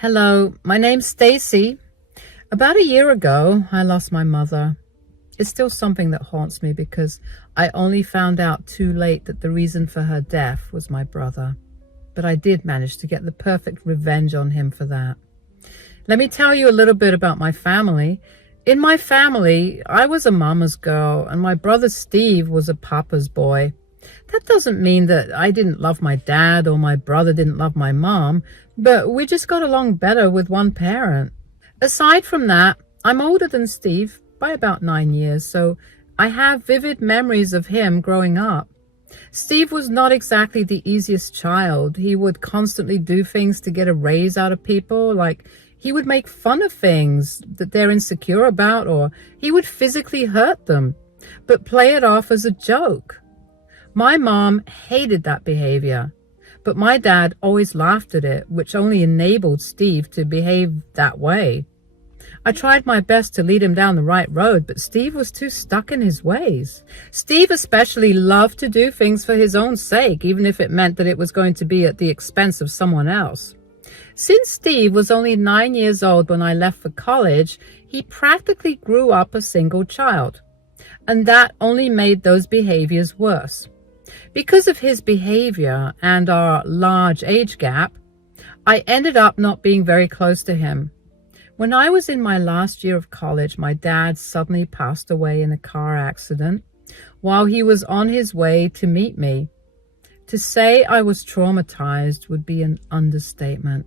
Hello, my name's Stacy. About a year ago, I lost my mother. It's still something that haunts me because I only found out too late that the reason for her death was my brother. But I did manage to get the perfect revenge on him for that. Let me tell you a little bit about my family. In my family, I was a mama's girl and my brother Steve was a papa's boy. That doesn't mean that I didn't love my dad or my brother didn't love my mom, but we just got along better with one parent. Aside from that, I'm older than Steve by about 9 years, so I have vivid memories of him growing up. Steve was not exactly the easiest child. He would constantly do things to get a raise out of people, like he would make fun of things that they're insecure about, or he would physically hurt them, but play it off as a joke. My mom hated that behavior, but my dad always laughed at it, which only enabled Steve to behave that way. I tried my best to lead him down the right road, but Steve was too stuck in his ways. Steve especially loved to do things for his own sake, even if it meant that it was going to be at the expense of someone else. Since Steve was only 9 years old when I left for college, he practically grew up a single child, and that only made those behaviors worse. Because of his behavior and our large age gap, I ended up not being very close to him. When I was in my last year of college, my dad suddenly passed away in a car accident while he was on his way to meet me. To say I was traumatized would be an understatement.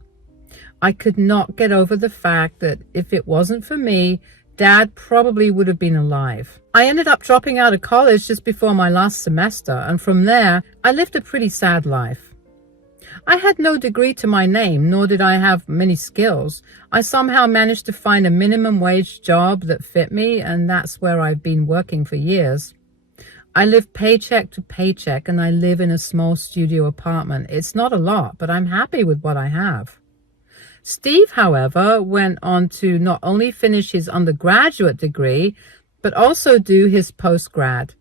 I could not get over the fact that if it wasn't for me, Dad probably would have been alive. I ended up dropping out of college just before my last semester, and from there, I lived a pretty sad life. I had no degree to my name, nor did I have many skills. I somehow managed to find a minimum wage job that fit me, and that's where I've been working for years. I live paycheck to paycheck, and I live in a small studio apartment. It's not a lot, but I'm happy with what I have. Steve, however, went on to not only finish his undergraduate degree, but also do his postgrad.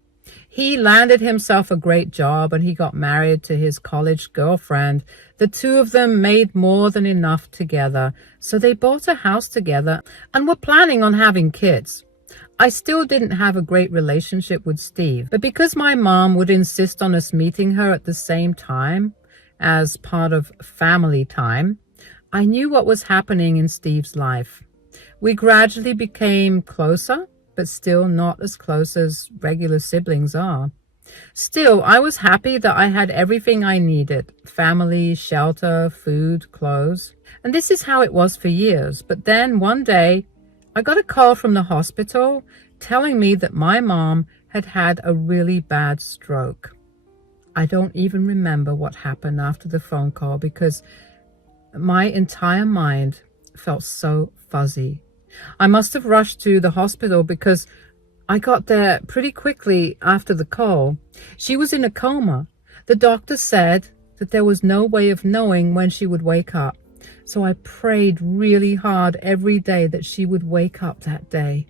He landed himself a great job and he got married to his college girlfriend. The two of them made more than enough together, so they bought a house together and were planning on having kids. I still didn't have a great relationship with Steve, but because my mom would insist on us meeting her at the same time as part of family time, I knew what was happening in Steve's life. We gradually became closer, but still not as close as regular siblings are. Still, I was happy that I had everything I needed: family, shelter, food, clothes. And this is how it was for years. But then one day, I got a call from the hospital telling me that my mom had had a really bad stroke. I don't even remember what happened after the phone call because my entire mind felt so fuzzy. I must have rushed to the hospital because I got there pretty quickly after the call. She was in a coma. The doctor said that there was no way of knowing when she would wake up. So I prayed really hard every day that she would wake up that day.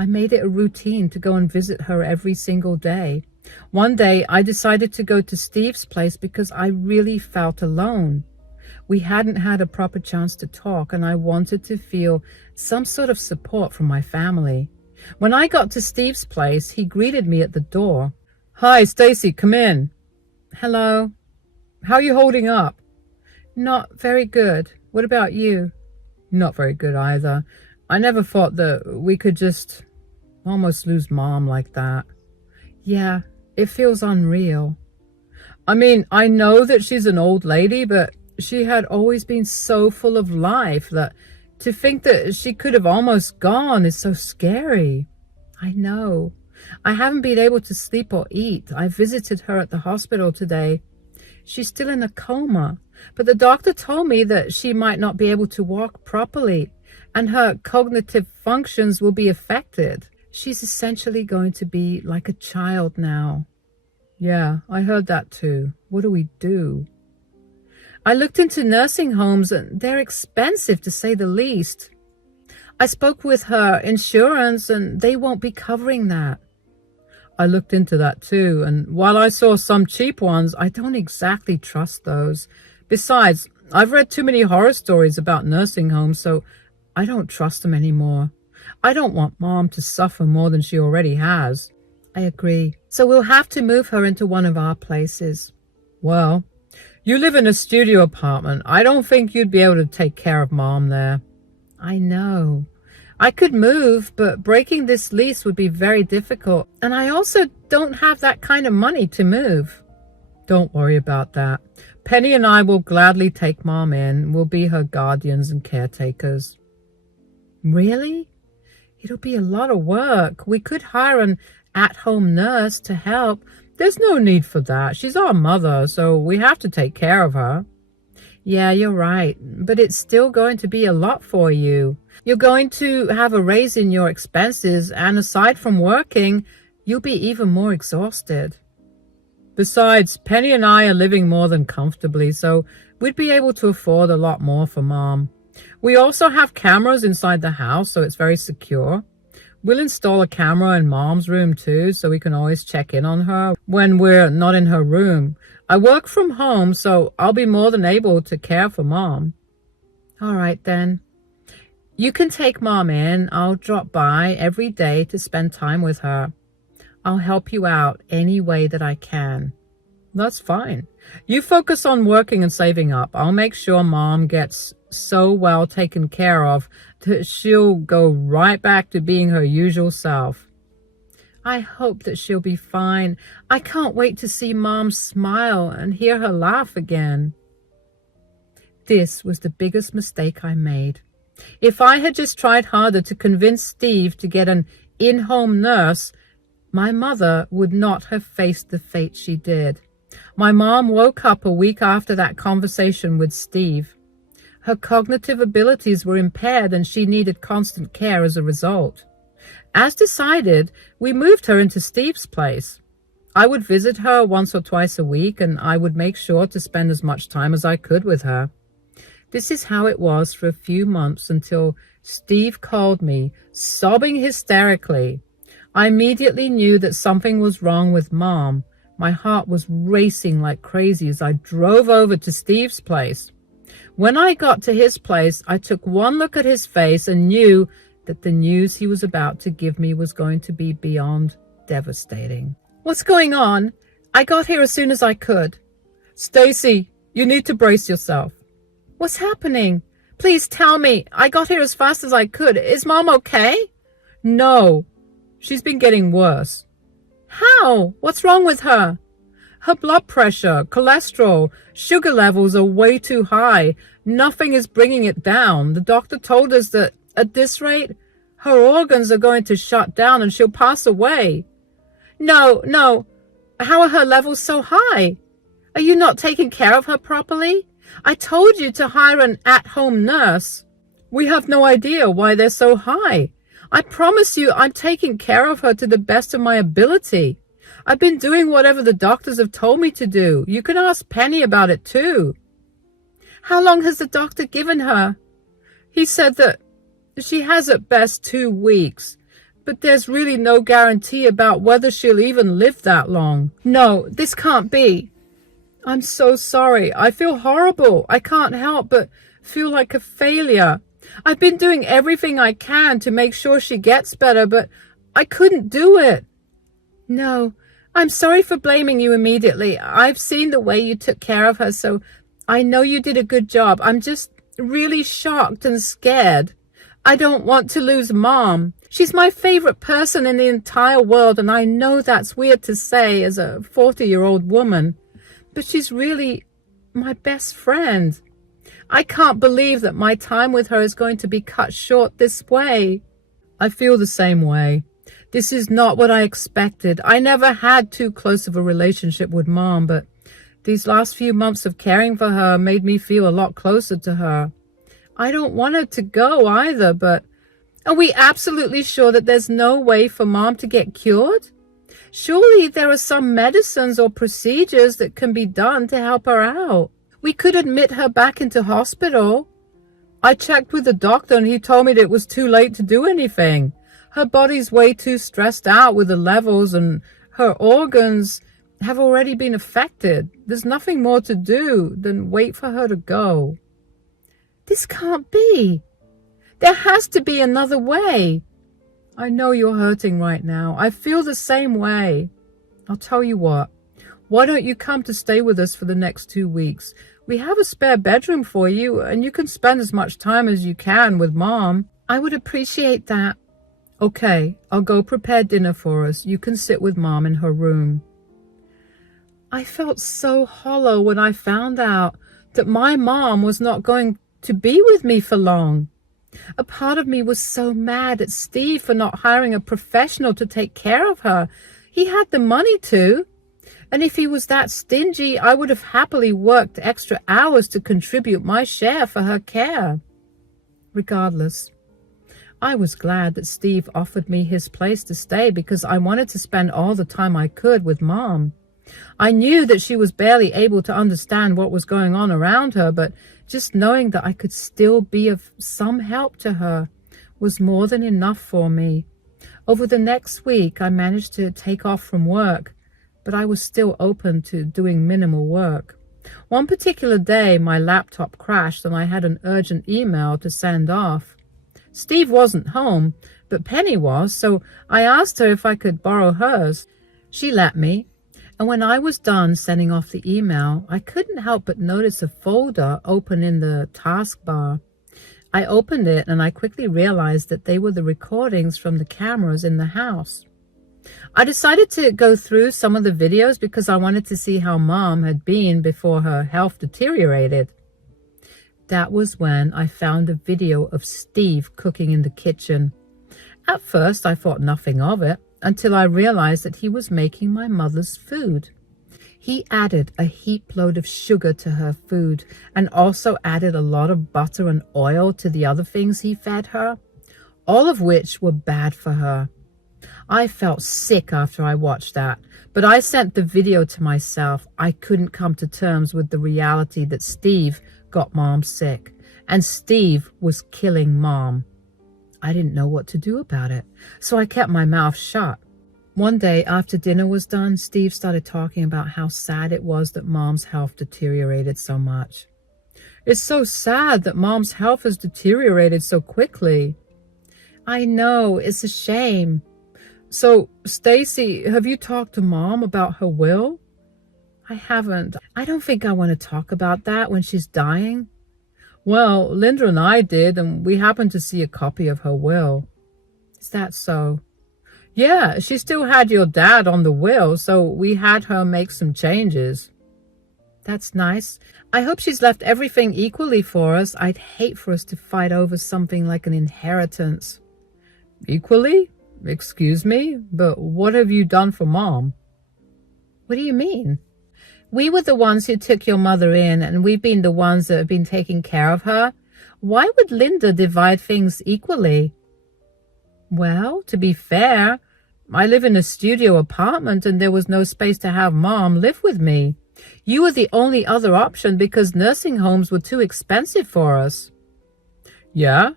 I made it a routine to go and visit her every single day. One day I decided to go to Steve's place because I really felt alone. We hadn't had a proper chance to talk, and I wanted to feel some sort of support from my family. When I got to Steve's place, he greeted me at the door. "Hi, Stacy, come in." "Hello. How are you holding up?" "Not very good. What about you?" "Not very good either. I never thought that we could just almost lose Mom like that." "Yeah, it feels unreal." "I mean, I know that she's an old lady, but she had always been so full of life that to think that she could have almost gone is so scary." "I know. I haven't been able to sleep or eat. I visited her at the hospital today. She's still in a coma, but the doctor told me that she might not be able to walk properly and her cognitive functions will be affected. She's essentially going to be like a child now." "Yeah, I heard that too. What do we do?" I looked into nursing homes and they're expensive to say the least. I spoke with her insurance and they won't be covering that. I looked into that too, and while I saw some cheap ones, I don't exactly trust those. Besides, I've read too many horror stories about nursing homes, so I don't trust them anymore. I don't want Mom to suffer more than she already has. I agree. So we'll have to move her into one of our places. Well, you live in a studio apartment. I don't think you'd be able to take care of Mom there. I know. I could move, but breaking this lease would be very difficult. And I also don't have that kind of money to move. Don't worry about that. Penny and I will gladly take Mom in. We'll be her guardians and caretakers. Really? It'll be a lot of work. We could hire an at-home nurse to help. There's no need for that. She's our mother, so we have to take care of her. Yeah, you're right. But it's still going to be a lot for you. You're going to have a raise in your expenses, and aside from working, you'll be even more exhausted. Besides, Penny and I are living more than comfortably, so we'd be able to afford a lot more for Mom. We also have cameras inside the house, so it's very secure. We'll install a camera in Mom's room too, so we can always check in on her when we're not in her room. I work from home, so I'll be more than able to care for Mom. All right, then. You can take Mom in. I'll drop by every day to spend time with her. I'll help you out any way that I can. That's fine. You focus on working and saving up. I'll make sure Mom gets so well taken care of that she'll go right back to being her usual self. I hope that she'll be fine. I can't wait to see Mom smile and hear her laugh again. This was the biggest mistake I made. If I had just tried harder to convince Steve to get an in-home nurse, my mother would not have faced the fate she did. My mom woke up a week after that conversation with Steve. Her cognitive abilities were impaired and she needed constant care as a result. As decided, we moved her into Steve's place. I would visit her once or twice a week, and I would make sure to spend as much time as I could with her. This is how it was for a few months until Steve called me, sobbing hysterically. I immediately knew that something was wrong with Mom. My heart was racing like crazy as I drove over to Steve's place. When I got to his place, I took one look at his face and knew that the news he was about to give me was going to be beyond devastating. What's going on? I got here as soon as I could. Stacy, you need to brace yourself. What's happening? Please tell me. I got here as fast as I could. Is Mom okay? No. She's been getting worse. How? What's wrong with her? Her blood pressure, cholesterol, sugar levels are way too high. Nothing is bringing it down. The doctor told us that at this rate, her organs are going to shut down and she'll pass away. No. How are her levels so high? Are you not taking care of her properly? I told you to hire an at-home nurse. We have no idea why they're so high. I promise you I'm taking care of her to the best of my ability. I've been doing whatever the doctors have told me to do. You can ask Penny about it too. How long has the doctor given her? He said that she has at best 2 weeks, but there's really no guarantee about whether she'll even live that long. No, this can't be. I'm so sorry. I feel horrible. I can't help but feel like a failure. I've been doing everything I can to make sure she gets better, but I couldn't do it. No, I'm sorry for blaming you immediately. I've seen the way you took care of her, so I know you did a good job. I'm just really shocked and scared. I don't want to lose Mom. She's my favorite person in the entire world, and I know that's weird to say as a 40-year-old woman, but she's really my best friend. I can't believe that my time with her is going to be cut short this way. I feel the same way. This is not what I expected. I never had too close of a relationship with Mom, but these last few months of caring for her made me feel a lot closer to her. I don't want her to go either, but are we absolutely sure that there's no way for Mom to get cured? Surely there are some medicines or procedures that can be done to help her out. We could admit her back into hospital. I checked with the doctor and he told me that it was too late to do anything. Her body's way too stressed out with the levels and her organs. have already been affected. There's nothing more to do than wait for her to go. This can't be. There has to be another way. I know you're hurting right now. I feel the same way. I'll tell you what. Why don't you come to stay with us for the next 2 weeks? We have a spare bedroom for you, and you can spend as much time as you can with Mom. I would appreciate that. Okay, I'll go prepare dinner for us. You can sit with Mom in her room. I felt so hollow when I found out that my mom was not going to be with me for long. A part of me was so mad at Steve for not hiring a professional to take care of her. He had the money to. And if he was that stingy, I would have happily worked extra hours to contribute my share for her care. Regardless, I was glad that Steve offered me his place to stay because I wanted to spend all the time I could with Mom. I knew that she was barely able to understand what was going on around her, but just knowing that I could still be of some help to her was more than enough for me. Over the next week, I managed to take off from work, but I was still open to doing minimal work. One particular day, my laptop crashed and I had an urgent email to send off. Steve wasn't home, but Penny was, so I asked her if I could borrow hers. She let me. And when I was done sending off the email, I couldn't help but notice a folder open in the taskbar. I opened it and I quickly realized that they were the recordings from the cameras in the house. I decided to go through some of the videos because I wanted to see how Mom had been before her health deteriorated. That was when I found a video of Steve cooking in the kitchen. At first, I thought nothing of it, until I realized that he was making my mother's food. He added a heap load of sugar to her food and also added a lot of butter and oil to the other things he fed her, all of which were bad for her. I felt sick after I watched that, but I sent the video to myself. I couldn't come to terms with the reality that Steve got Mom sick, and Steve was killing Mom. I didn't know what to do about it, so I kept my mouth shut. One day after dinner was done, Steve started talking about how sad it was that Mom's health deteriorated so much. It's so sad that Mom's health has deteriorated so quickly. I know, it's a shame. So, Stacy, have you talked to Mom about her will? I haven't. I don't think I want to talk about that when she's dying. Well, Linda and I did, and we happened to see a copy of her will. Is that so? Yeah, she still had your dad on the will, so we had her make some changes. That's nice. I hope she's left everything equally for us. I'd hate for us to fight over something like an inheritance. Equally? Excuse me, but what have you done for Mom? What do you mean? We were the ones who took your mother in, and we've been the ones that have been taking care of her. Why would Linda divide things equally? Well, to be fair, I live in a studio apartment and there was no space to have Mom live with me. You were the only other option because nursing homes were too expensive for us. Yeah,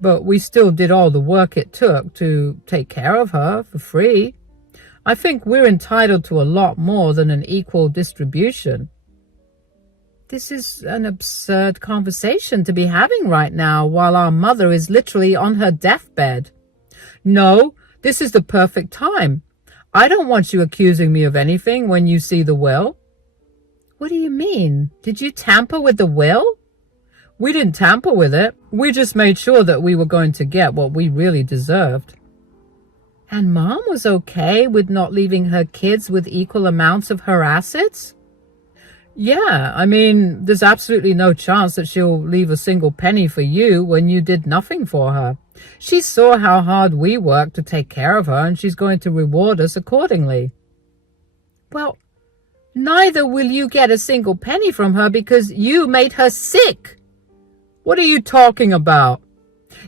but we still did all the work it took to take care of her for free. I think we're entitled to a lot more than an equal distribution. This is an absurd conversation to be having right now while our mother is literally on her deathbed. No, this is the perfect time. I don't want you accusing me of anything when you see the will. What do you mean? Did you tamper with the will? We didn't tamper with it. We just made sure that we were going to get what we really deserved. And Mom was okay with not leaving her kids with equal amounts of her assets? Yeah, I mean, there's absolutely no chance that she'll leave a single penny for you when you did nothing for her. She saw how hard we worked to take care of her, and she's going to reward us accordingly. Well, neither will you get a single penny from her because you made her sick. What are you talking about?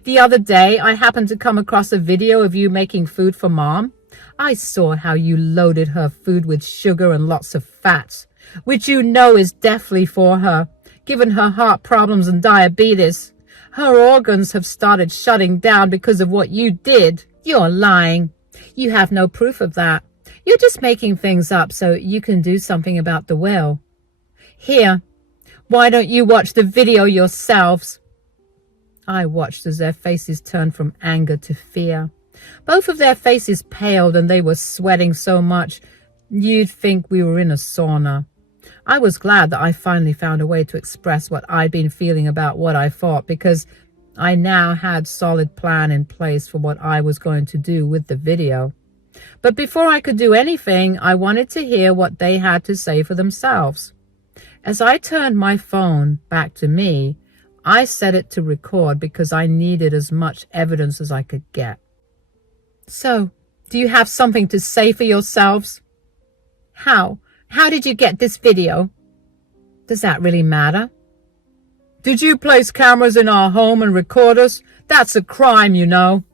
The other day, I happened to come across a video of you making food for Mom. I saw how you loaded her food with sugar and lots of fats, which you know is deathly for her, given her heart problems and diabetes. Her organs have started shutting down because of what you did. You're lying. You have no proof of that. You're just making things up so you can do something about the will. Here, why don't you watch the video yourselves? I watched as their faces turned from anger to fear. Both of their faces paled and they were sweating so much you'd think we were in a sauna. I was glad that I finally found a way to express what I'd been feeling about what I thought, because I now had a solid plan in place for what I was going to do with the video. But before I could do anything, I wanted to hear what they had to say for themselves. As I turned my phone back to me, I set it to record because I needed as much evidence as I could get. So, do you have something to say for yourselves? How did you get this video? Does that really matter? Did you place cameras in our home and record us? That's a crime, you know.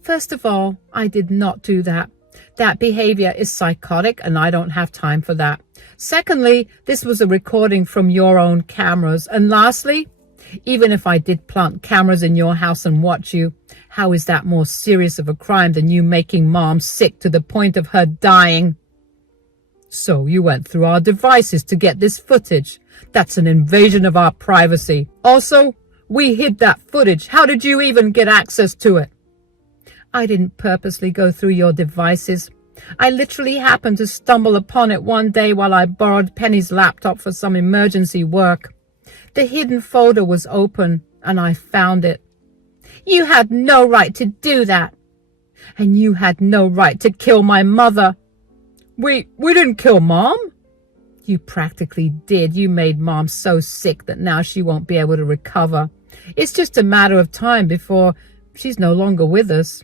First of all, I did not do that. That behavior is psychotic and I don't have time for that. Secondly, this was a recording from your own cameras. And lastly, even if I did plant cameras in your house and watch you, how is that more serious of a crime than you making Mom sick to the point of her dying? So you went through our devices to get this footage. That's an invasion of our privacy. Also, we hid that footage. How did you even get access to it? I didn't purposely go through your devices. I literally happened to stumble upon it one day while I borrowed Penny's laptop for some emergency work. The hidden folder was open and I found it. You had no right to do that. And you had no right to kill my mother. We didn't kill Mom. You practically did. You made Mom so sick that now she won't be able to recover. It's just a matter of time before she's no longer with us.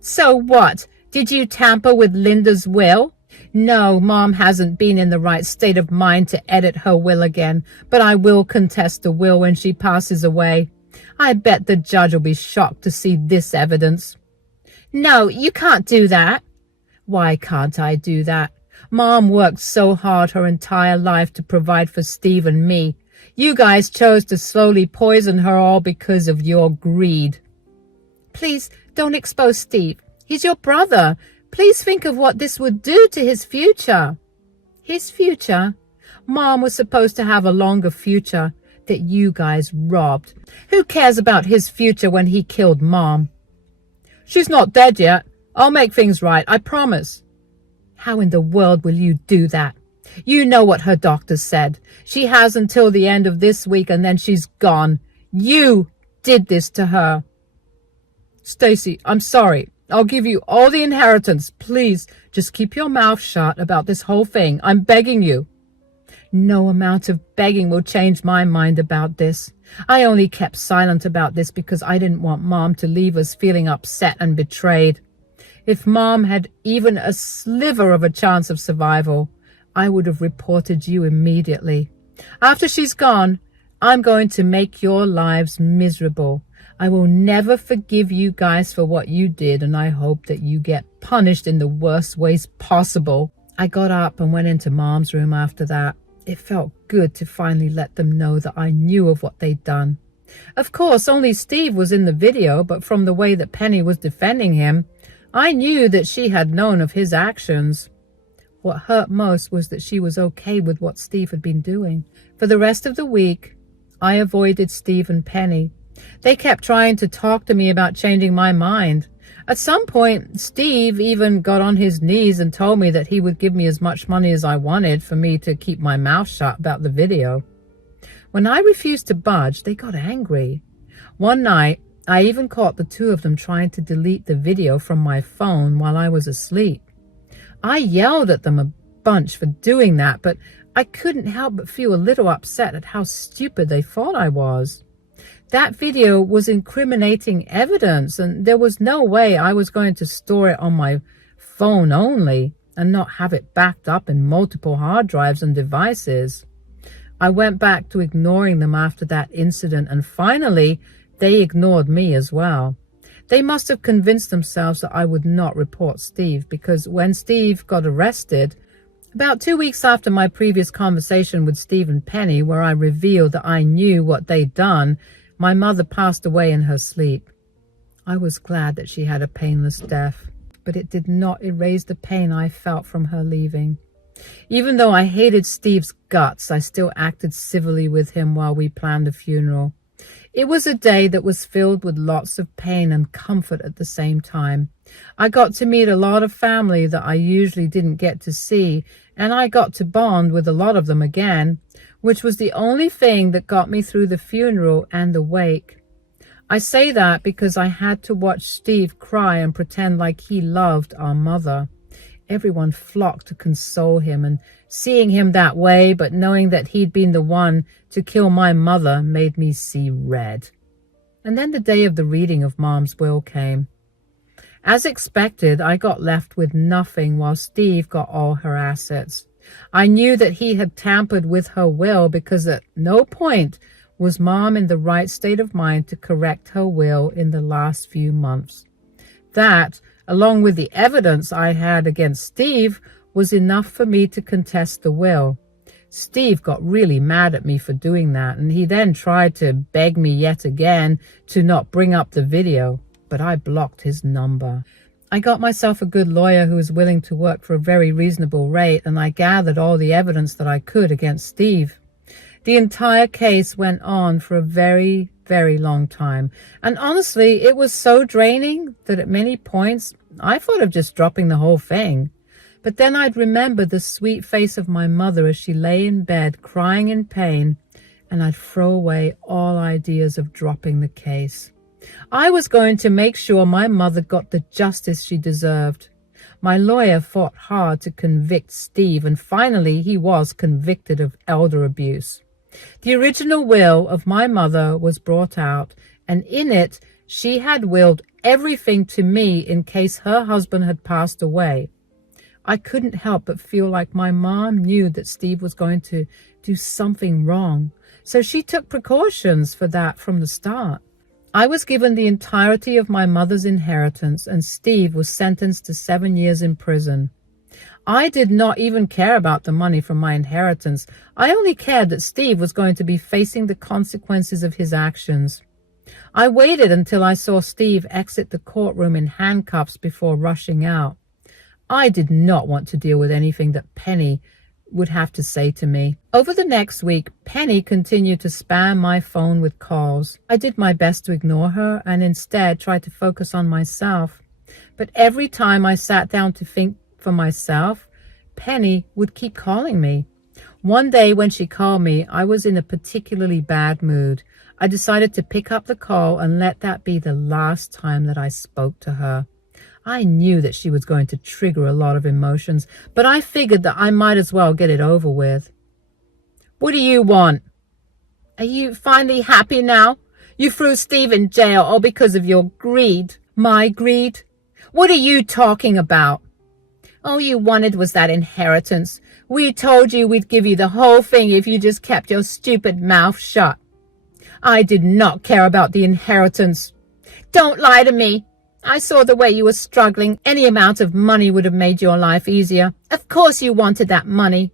So what? Did you tamper with Linda's will? No, Mom hasn't been in the right state of mind to edit her will again, but I will contest the will when she passes away. I bet the judge will be shocked to see this evidence. No, you can't do that. Why can't I do that? Mom worked so hard her entire life to provide for Steve and me. You guys chose to slowly poison her all because of your greed. Please don't expose Steve. He's your brother. Please think of what this would do to his future. His future? Mom was supposed to have a longer future that you guys robbed. Who cares about his future when he killed Mom? She's not dead yet. I'll make things right, I promise. How in the world will you do that? You know what her doctor said. She has until the end of this week and then she's gone. You did this to her. Stacy, I'm sorry. I'll give you all the inheritance. Please, just keep your mouth shut about this whole thing. I'm begging you. No amount of begging will change my mind about this. I only kept silent about this because I didn't want Mom to leave us feeling upset and betrayed. If Mom had even a sliver of a chance of survival, I would have reported you immediately. After she's gone, I'm going to make your lives miserable. I will never forgive you guys for what you did, and I hope that you get punished in the worst ways possible. I got up and went into Mom's room after that. It felt good to finally let them know that I knew of what they'd done. Of course, only Steve was in the video, but from the way that Penny was defending him, I knew that she had known of his actions. What hurt most was that she was okay with what Steve had been doing. For the rest of the week, I avoided Steve and Penny. They kept trying to talk to me about changing my mind. At some point, Steve even got on his knees and told me that he would give me as much money as I wanted for me to keep my mouth shut about the video. When I refused to budge, they got angry. One night, I even caught the two of them trying to delete the video from my phone while I was asleep. I yelled at them a bunch for doing that, but I couldn't help but feel a little upset at how stupid they thought I was. That video was incriminating evidence, and there was no way I was going to store it on my phone only and not have it backed up in multiple hard drives and devices. I went back to ignoring them after that incident, and finally, they ignored me as well. They must have convinced themselves that I would not report Steve, because when Steve got arrested, about 2 weeks after my previous conversation with Steve and Penny, where I revealed that I knew what they'd done, my mother passed away in her sleep. I was glad that she had a painless death. but it did not erase the pain I felt from her leaving. Even though I hated Steve's guts, I still acted civilly with him while we planned the funeral. It was a day that was filled with lots of pain and comfort at the same time. I got to meet a lot of family that I usually didn't get to see, and I got to bond with a lot of them again, which was the only thing that got me through the funeral and the wake. I say that because I had to watch Steve cry and pretend like he loved our mother. Everyone flocked to console him, and seeing him that way, but knowing that he'd been the one to kill my mother, made me see red. And then the day of the reading of Mom's will came. As expected, I got left with nothing while Steve got all her assets. I knew that he had tampered with her will because at no point was Mom in the right state of mind to correct her will in the last few months. That, along with the evidence I had against Steve, was enough for me to contest the will. Steve got really mad at me for doing that, and he then tried to beg me yet again to not bring up the video, but I blocked his number. I got myself a good lawyer who was willing to work for a very reasonable rate, and I gathered all the evidence that I could against Steve. The entire case went on for a very, very long time, and honestly, it was so draining that at many points I thought of just dropping the whole thing. But then I'd remember the sweet face of my mother as she lay in bed crying in pain, and I'd throw away all ideas of dropping the case. I was going to make sure my mother got the justice she deserved. My lawyer fought hard to convict Steve, and finally he was convicted of elder abuse. The original will of my mother was brought out, and in it she had willed everything to me in case her husband had passed away. I couldn't help but feel like my mom knew that Steve was going to do something wrong, so she took precautions for that from the start. I was given the entirety of my mother's inheritance, and Steve was sentenced to 7 years in prison. I did not even care about the money from my inheritance. I only cared that Steve was going to be facing the consequences of his actions. I waited until I saw Steve exit the courtroom in handcuffs before rushing out. I did not want to deal with anything that Penny would have to say to me. Over the next week, Penny continued to spam my phone with calls. I did my best to ignore her and instead tried to focus on myself. But every time I sat down to think for myself, Penny would keep calling me. One day when she called me, I was in a particularly bad mood. I decided to pick up the call and let that be the last time that I spoke to her. I knew that she was going to trigger a lot of emotions, but I figured that I might as well get it over with. What do you want? Are you finally happy now? You threw Steve in jail all because of your greed. My greed? What are you talking about? All you wanted was that inheritance. We told you we'd give you the whole thing if you just kept your stupid mouth shut. I did not care about the inheritance. Don't lie to me. I saw the way you were struggling. Any amount of money would have made your life easier. Of course you wanted that money.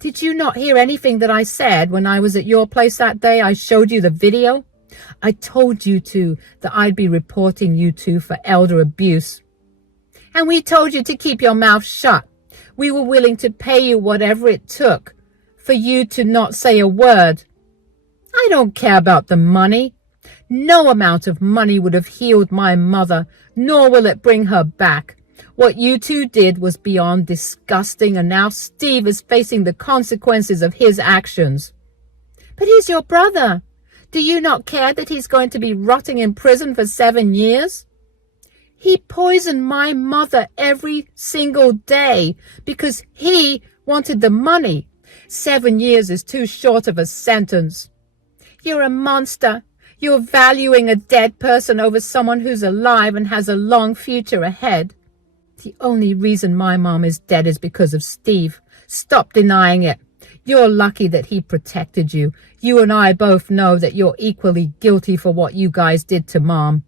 Did you not hear anything that I said when I was at your place that day? I showed you the video. I told you that I'd be reporting you two for elder abuse. And we told you to keep your mouth shut. We were willing to pay you whatever it took for you to not say a word. I don't care about the money. No amount of money would have healed my mother, nor will it bring her back. What you two did was beyond disgusting, and now Steve is facing the consequences of his actions. But he's your brother. Do you not care that he's going to be rotting in prison for 7 years? He poisoned my mother every single day because he wanted the money. 7 years is too short of a sentence. You're a monster. You're valuing a dead person over someone who's alive and has a long future ahead. The only reason my mom is dead is because of Steve. Stop denying it. You're lucky that he protected you. You and I both know that you're equally guilty for what you guys did to Mom.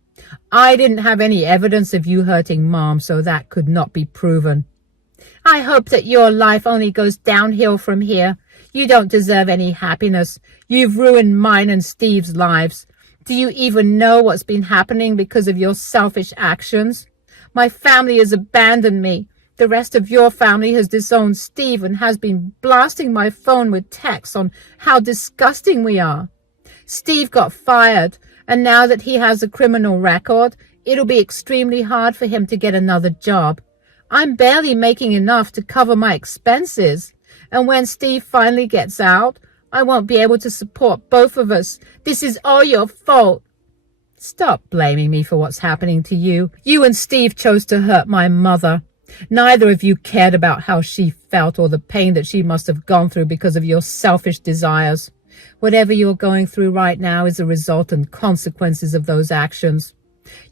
I didn't have any evidence of you hurting Mom, so that could not be proven. I hope that your life only goes downhill from here. You don't deserve any happiness. You've ruined mine and Steve's lives. Do you even know what's been happening because of your selfish actions? My family has abandoned me. The rest of your family has disowned Steve and has been blasting my phone with texts on how disgusting we are. Steve got fired, and now that he has a criminal record, it'll be extremely hard for him to get another job. I'm barely making enough to cover my expenses, and when Steve finally gets out, I won't be able to support both of us. This is all your fault. Stop blaming me for what's happening to you. You and Steve chose to hurt my mother. Neither of you cared about how she felt or the pain that she must have gone through because of your selfish desires. Whatever you're going through right now is a result and consequences of those actions.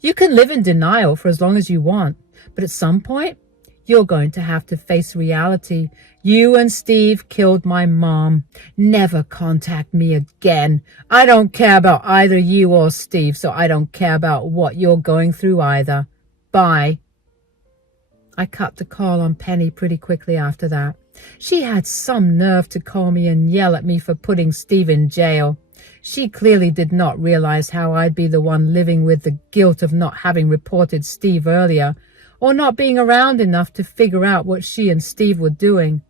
You can live in denial for as long as you want, but at some point, you're going to have to face reality. You and Steve killed my mom. Never contact me again. I don't care about either you or Steve, so I don't care about what you're going through either. Bye. I cut the call on Penny pretty quickly after that. She had some nerve to call me and yell at me for putting Steve in jail. She clearly did not realize how I'd be the one living with the guilt of not having reported Steve earlier, or not being around enough to figure out what she and Steve were doing.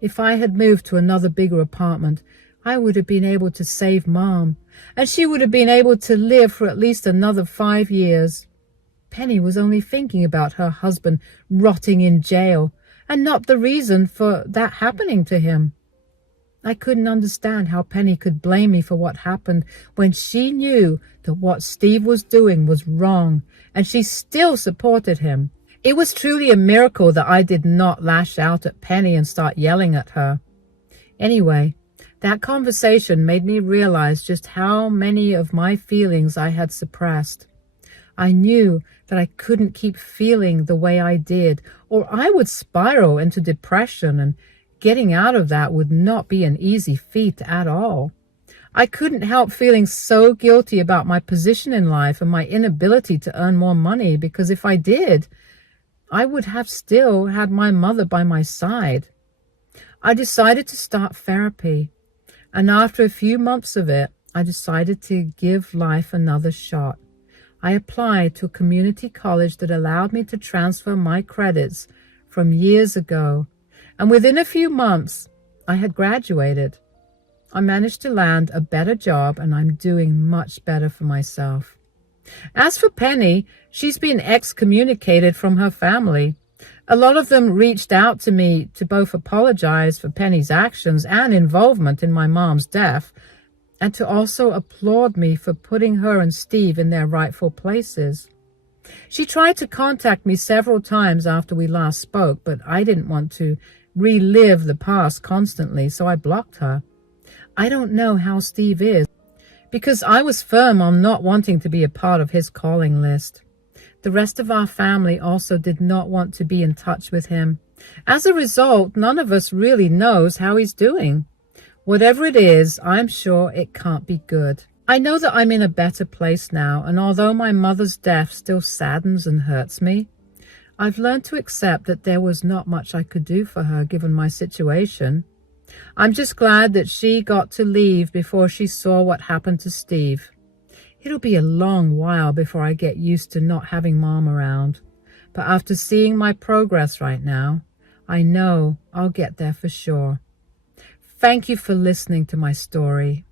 If I had moved to another bigger apartment, I would have been able to save Mom, and she would have been able to live for at least another 5 years. Penny was only thinking about her husband rotting in jail, and not the reason for that happening to him. I couldn't understand how Penny could blame me for what happened when she knew that what Steve was doing was wrong, and she still supported him. It was truly a miracle that I did not lash out at Penny and start yelling at her. Anyway, that conversation made me realize just how many of my feelings I had suppressed. I knew that I couldn't keep feeling the way I did, or I would spiral into depression, and getting out of that would not be an easy feat at all. I couldn't help feeling so guilty about my position in life and my inability to earn more money, because if I did, I would have still had my mother by my side. I decided to start therapy, and after a few months of it, I decided to give life another shot. I applied to a community college that allowed me to transfer my credits from years ago, and within a few months, I had graduated. I managed to land a better job, and I'm doing much better for myself. As for Penny, she's been excommunicated from her family. A lot of them reached out to me to both apologize for Penny's actions and involvement in my mom's death, and to also applaud me for putting her and Steve in their rightful places. She tried to contact me several times after we last spoke, but I didn't want to relive the past constantly, so I blocked her. I don't know how Steve is, because I was firm on not wanting to be a part of his calling list. The rest of our family also did not want to be in touch with him. As a result, none of us really knows how he's doing. Whatever it is, I'm sure it can't be good. I know that I'm in a better place now, and although my mother's death still saddens and hurts me, I've learned to accept that there was not much I could do for her given my situation. I'm just glad that she got to leave before she saw what happened to Steve. It'll be a long while before I get used to not having Mom around, but after seeing my progress right now, I know I'll get there for sure. Thank you for listening to my story.